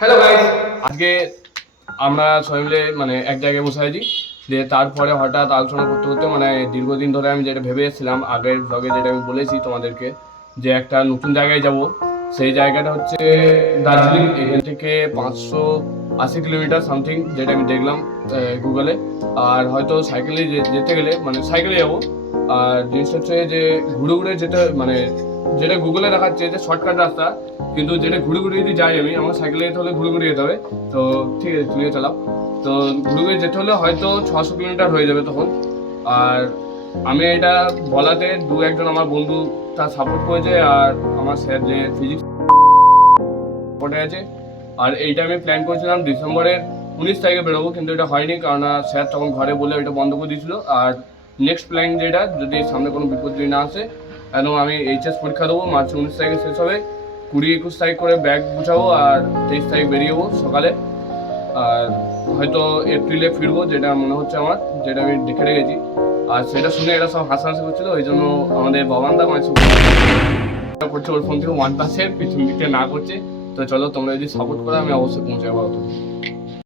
Hello guys, আজকে আমরা সবাই মিলে মানে এক জায়গায় বসে আছি। যে তারপরে হঠাৎ আলোচনা করতে করতে মানে দীর্ঘদিন ধরে আমি যেটা ভেবে এসেছিলাম, আগের ব্লগে যেটা আমি বলেছি তোমাদেরকে, যে একটা নতুন জায়গায় যাব। সেই জায়গাটা হচ্ছে দার্জিলিং। এখান থেকে 580 কিলোমিটার সামথিং, যেটা আমি দেখলাম গুগলে। আর হয়তো সাইকেলে যেতে গেলে মানে সাইকেলে যাবো। আর জিনিসটা হচ্ছে যে ঘুরে ঘুরে যেতে মানে যেটা গুগলে দেখাচ্ছে যে শর্টকাট রাস্তা, কিন্তু যেটা ঘুরে ঘুরে যদি যাই আমি, আমার সাইকেলে যেতে হলে ঘুরে ঘুরে যেতে হবে। তো ঠিক আছে, তুইও চালাও। তো ঘুরে ঘুরে যেতে হলে হয়তো 600 কিলোমিটার হয়ে যাবে তখন। আর আমি এটা বলাতে দু একজন আমার বন্ধু তার সাপোর্ট করেছে, আর আমার স্যার যে ফিজিক্স পড়ে আছে। আর এইটা আমি প্ল্যান করেছিলাম ডিসেম্বরের 19 তারিখে বেরোবো, কিন্তু এটা হয়নি, কারণ স্যার তখন ঘরে বলে ওইটা বন্ধ করে দিয়েছিল। আর নেক্সট প্ল্যান যেটা, যদি সামনে কোনো বিপদ যদি না আসে, একদম আমি এইচএস পরীক্ষা দেবো, মার্চ 19 তারিখে শেষ হবে। 20-21 তারিখ করে ব্যাগ গুছাবো, আর 23 তারিখ বেরিয়ে যাবো সকালে। আর হয়তো এপ্রিলে ফিরবো, যেটা মনে হচ্ছে আমার, যেটা আমি দেখে রেখেছি। আর সেটা শুনে এরা সব হাসাহাসি করছিল, ওই জন্য আমাদের বাবানদা মানে করছে ওর ফোন থেকে 1% পিছন দিকে না করছে। তো চলো, তোমরা যদি সাপোর্ট করো আমি অবশ্যই পৌঁছাবো।